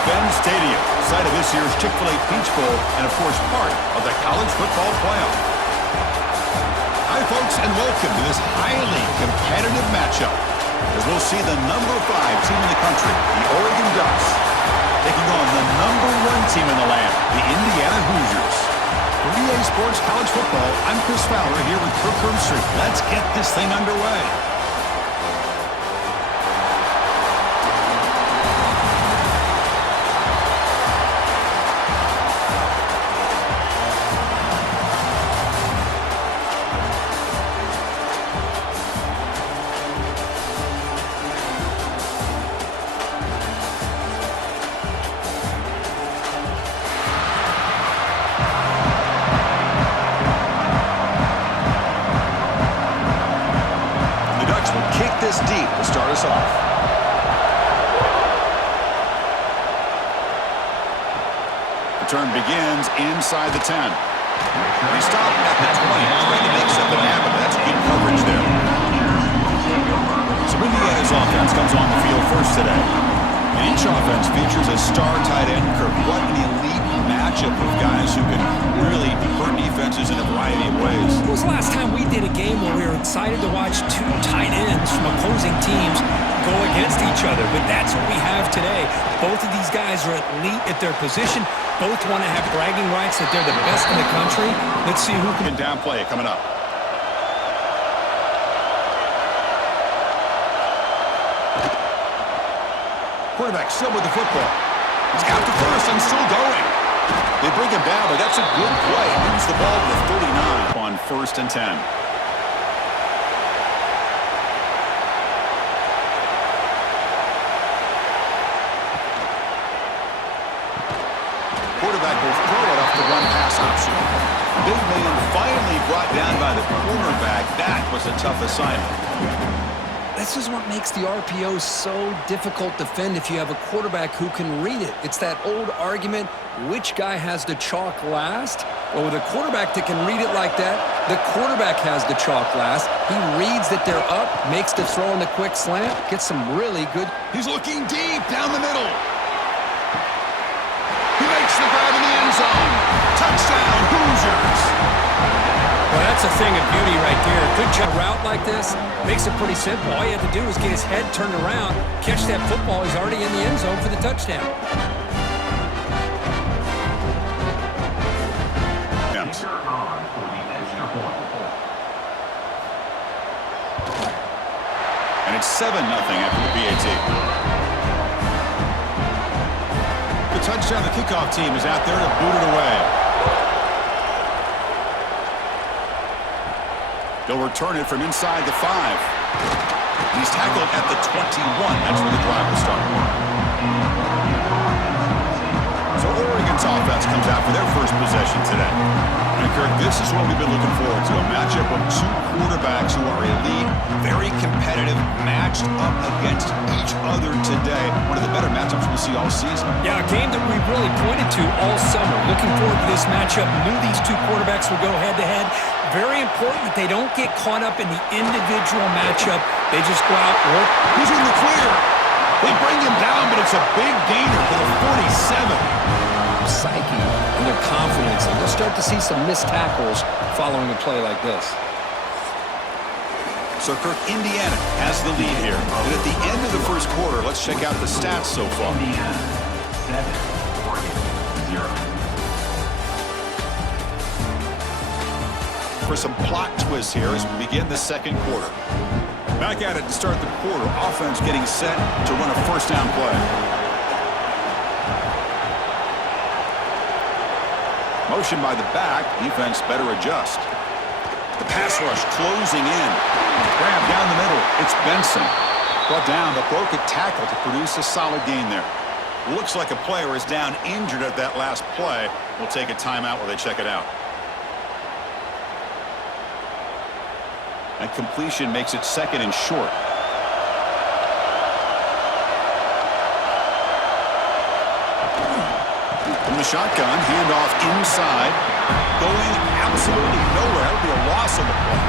Mercedes-Benz Stadium, site of this year's Chick-fil-A Peach Bowl, and of course part of the college football playoff. Hi folks, and welcome to this highly competitive matchup, as we'll see the number 5 team in the country, the Oregon Ducks, taking on the number 1 team in the land, the Indiana Hoosiers. For EA Sports College Football, I'm Chris Fowler here with Kirk Herbstreit. Let's get this thing underway. Deep to start us off. The turn begins inside the 10. He stopped at the 20, trying to make something happen. That's good coverage there. So Indiana's offense comes on the field first today. And each offense features a star tight end. Kirk, what an elite matchup of guys who can really hurt defenses in a variety of ways. When was the last time we did a game where we were excited to watch 2 tight ends from opposing teams go against each other? But that's what we have today. Both of these guys are elite at their position. Both want to have bragging rights that they're the best in the country. Let's see who can... Down play coming up. Quarterback still with the football. He's got the first and still going. They bring him down, but that's a good play. Moves the ball to the 39 on 1st and 10. Quarterback will throw it off the run-pass option. Big man finally brought down by the cornerback. That was a tough assignment. This is what makes the RPO so difficult to defend if you have a quarterback who can read it. It's that old argument, which guy has the chalk last? Well, with a quarterback that can read it like that, the quarterback has the chalk last. He reads that they're up, makes the throw in the quick slant, gets some really good... He's looking deep down the middle. He makes the grab in the end zone. Touchdown, Hoosiers. Well, that's a thing of beauty right there. Good job route like this. Makes it pretty simple. All you have to do is get his head turned around, catch that football. He's already in the end zone for the touchdown. And it's 7-0 after the PAT. The touchdown, the kickoff team is out there to boot it away. They'll return it from inside the 5. He's tackled at the 21. That's where the drive will start. So Oregon's offense comes out for their first possession today. And Kirk, this is what we've been looking forward to. A matchup of 2 quarterbacks who are elite, very competitive, matched up against each other today. One of the better matchups we'll see all season. Yeah, a game that we really pointed to all summer. Looking forward to this matchup. Knew these 2 quarterbacks would go head-to-head. Very important that they don't get caught up in the individual matchup. They just go out, work. He's in the clear. They bring him down, but it's a big gainer to the 47. Psyche and their confidence, and we'll start to see some missed tackles following a play like this. So Kirk, Indiana has the lead here. And at the end of the first quarter, let's check out the stats so far. Indiana 7, Oregon 0. For some plot twists here as we begin the second quarter. Back at it to start the quarter. Offense getting set to run a first down play. Motion by the back. Defense better adjust. The pass rush closing in. Grab down the middle. It's Benson. Brought down, but broke a tackle to produce a solid gain there. Looks like a player is down injured at that last play. We'll take a timeout while they check it out. That completion makes it 2nd and short. From the shotgun, handoff inside. Going absolutely nowhere. That would be a loss on the play.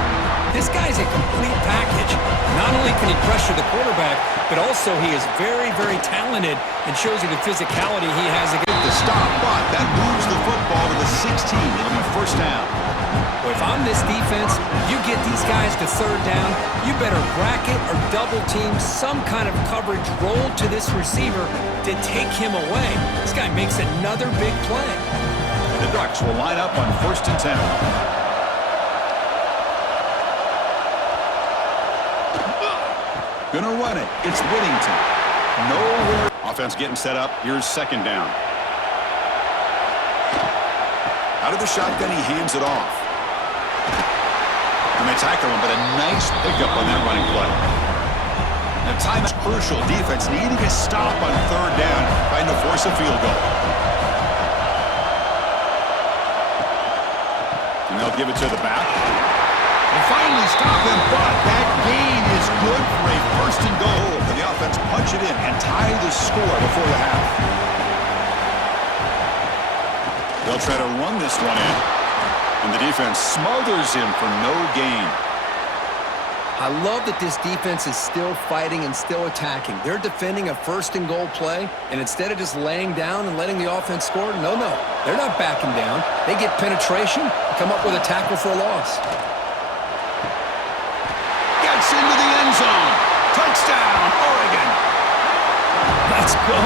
This guy's a complete package. Not only can he pressure the quarterback, but also he is very, very talented and shows you the physicality he has against The stop, but that moves the football to the 16. It'll be first down. Well, if I'm this defense, you get these guys to third down, you better bracket or double team some kind of coverage roll to this receiver to take him away. This guy makes another big play. And the Ducks will line up on 1st and 10. Gonna run it. It's Whittington. Nowhere. Offense getting set up. Here's 2nd down. Out of the shotgun, he hands it off. And they tackle him, but a nice pickup on that running play. The time is crucial. Defense needing a stop on 3rd down, trying to force a field goal. And they'll give it to the back. And finally stop him, but that gain is good for a 1st and goal. For the offense, punch it in and tie the score before the half. They'll try to run this one in. And the defense smothers him for no gain. I love that this defense is still fighting and still attacking. They're defending a 1st and goal play, and instead of just laying down and letting the offense score, no, they're not backing down. They get penetration and come up with a tackle for a loss. Gets into the end zone. Touchdown, Oregon. Let's go.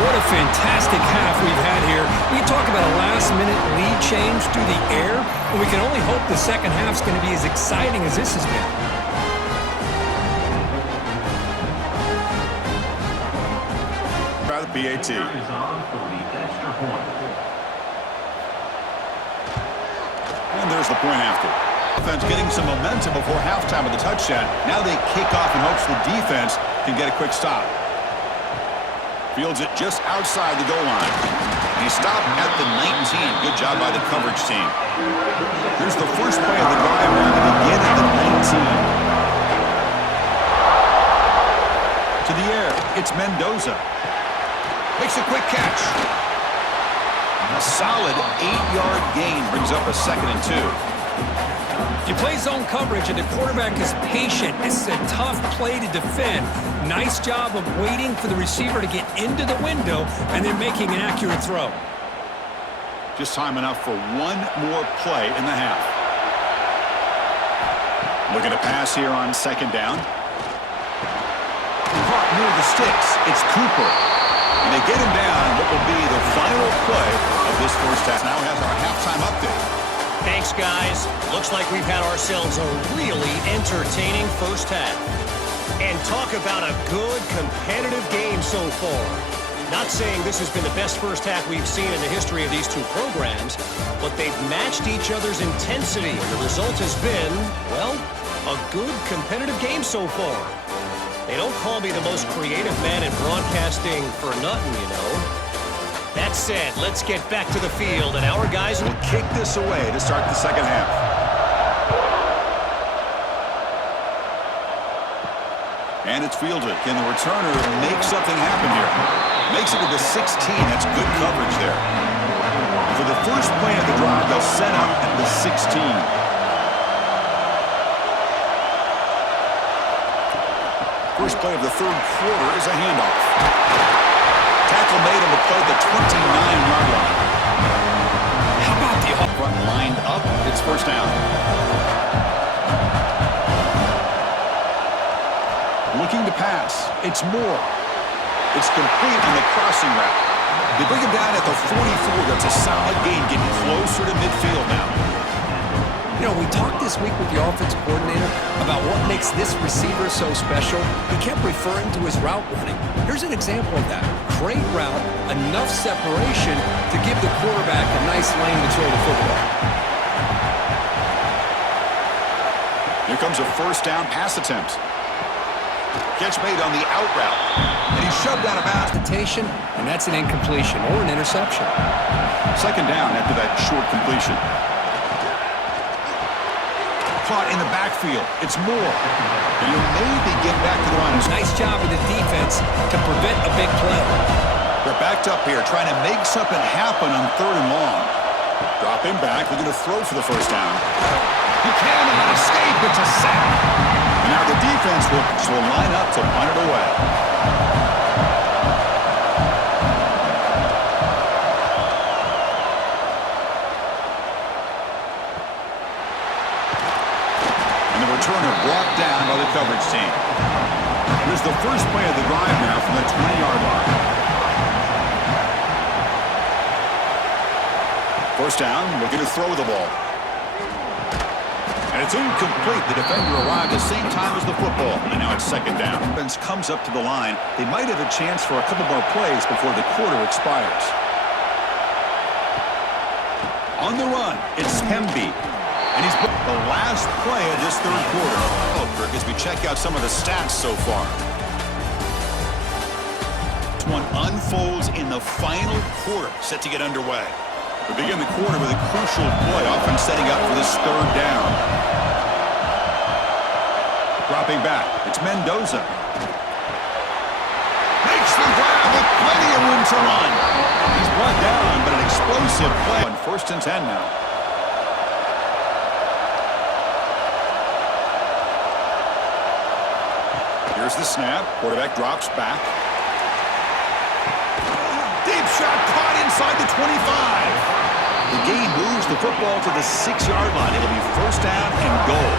What a fantastic half we've had here. We talk about a last-minute lead change through the air, and we can only hope the second half's going to be as exciting as this has been. Try the PAT. Is on for the extra point. And there's the point after. Offense getting some momentum before halftime with the touchdown. Now they kick off in hopes the defense can get a quick stop. Fields it just outside the goal line. And he stopped at the 19. Good job by the coverage team. Here's the first play of the drive. We're going to begin at the 19. To the air, it's Mendoza. Makes a quick catch. A solid 8-yard gain brings up a 2nd and 2. You play zone coverage and the quarterback is patient. This is a tough play to defend. Nice job of waiting for the receiver to get into the window and then making an accurate throw. Just time enough for one more play in the half. Looking to pass here on 2nd down. Caught near the sticks. It's Cooper. And they get him down what will be the final play of this first half. Now has our halftime update. Thanks, guys. Looks like we've had ourselves a really entertaining first half. And talk about a good, competitive game so far. Not saying this has been the best first half we've seen in the history of these two programs, but they've matched each other's intensity, and the result has been, well, a good, competitive game so far. They don't call me the most creative man in broadcasting for nothing, you know. That said, let's get back to the field, and our guys will Kick this away to start the second half. And it's fielded. Can the returner make something happen here? Makes it to the 16. That's good coverage there. And for the first play of the drive, they'll set up at the 16. First play of the 3rd quarter is a handoff. Tackle made on the play at the 29-yard line. How about the front lined up? It's first down. Looking to pass. It's Moore. It's complete on the crossing route. They bring him down at the 44. That's a solid gain, getting closer to midfield now. You know, we talked this week with the offense coordinator about what makes this receiver so special. He kept referring to his route running. Here's an example of that. Great route, enough separation to give the quarterback a nice lane to throw the football. Here comes a first down pass attempt. Catch made on the out route. And he's shoved out of bounds. And that's an incompletion or an interception. 2nd down after that short completion. Caught in the backfield. It's Moore. And he'll maybe get back to the line. Nice job of the defense to prevent a big play. They're backed up here, trying to make something happen on 3rd and long. Drop him back. We're going to throw for the first down. He cannot escape. It's a sack. And now the defense will line up to punt it away. And the returner brought down by the coverage team. Here's the first play of the drive now from the 20-yard line. First down, looking to throw the ball. And it's incomplete. The defender arrived at the same time as the football. And now it's second down. Offense comes up to the line. They might have a chance for a couple more plays before the quarter expires. On the run, it's Hemby. And he's the last play of this third quarter. As we check out some of the stats so far. This one unfolds in the final quarter, set to get underway. We begin the quarter with a crucial play, often setting up for this third down. Dropping back, it's Mendoza. Makes the grab with plenty of room to run. He's brought down, but an explosive play. On 1st and 10 now. Here's the snap. Quarterback drops back. Deep shot caught inside the 25. The gain moves the football to the 6-yard line. It'll be first down and goal.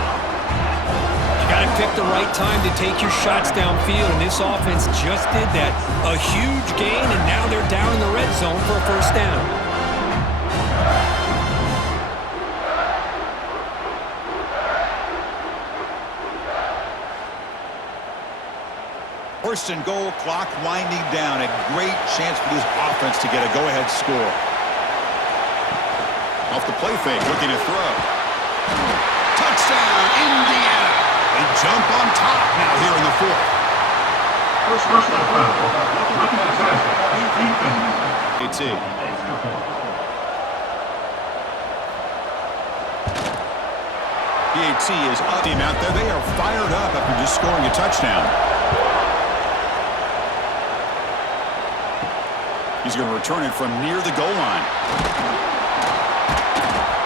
You got to pick the right time to take your shots downfield, and this offense just did that. A huge gain, and now they're down in the red zone for a first down. First and goal, clock winding down. A great chance for this offense to get a go-ahead score. Off the play fake, looking to throw. Touchdown, Indiana. They jump on top now here in the fourth. PAT is up team out there. They are fired up after just scoring a touchdown. He's going to return it from near the goal line.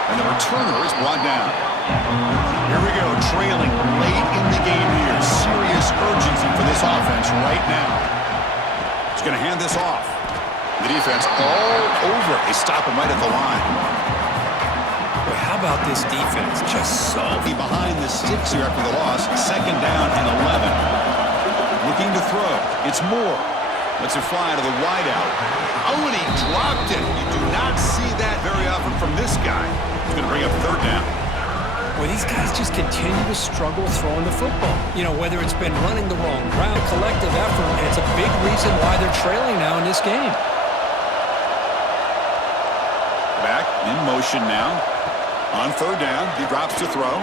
And the returner is brought down. Here we go, trailing late in the game here. Serious urgency for this offense right now. He's going to hand this off. The defense all over it. They stop him right at the line. Boy, how about this defense? Just so behind the sticks here after the loss. Second down and 11. Looking to throw. It's Moore. Lets it fly to the wideout. Oh, and he dropped it. You do not see that very often from this guy. He's going to bring up third down. Well, these guys just continue to struggle throwing the football. You know, whether it's been running the wrong route, collective effort, and it's a big reason why they're trailing now in this game. Back in motion now. On third down, he drops to throw.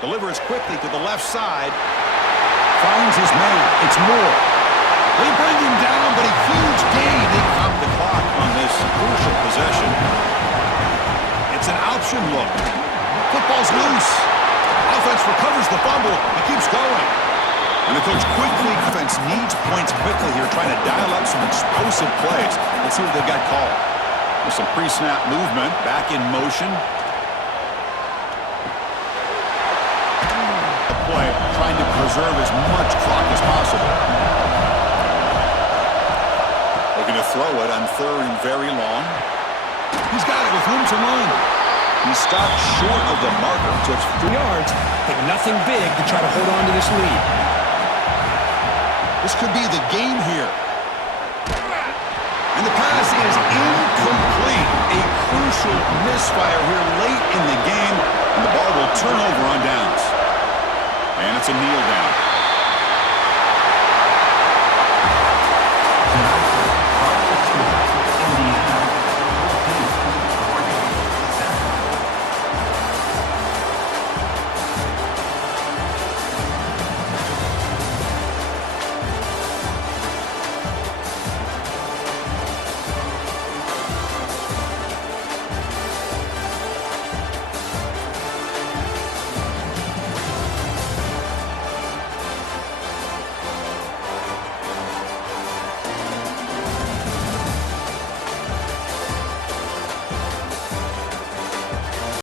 Delivers quickly to the left side. Finds his man. It's Moore. They bring him down, but a huge gain. They stop the clock on this crucial possession. It's an option look. Football's loose. Offense recovers the fumble. He keeps going. And the coach quickly, defense needs points quickly here, trying to dial up some explosive plays. Let's see what they've got called. With some pre-snap movement, back in motion. The play, trying to preserve as much clock as possible. Looking to throw it on third and very long. He's got it with room to run. He stopped short of the marker. So it's 3 yards, but nothing big to try to hold on to this lead. This could be the game here. And the pass is incomplete. A crucial misfire here late in the game. And the ball will turn over on downs. And it's a kneel down.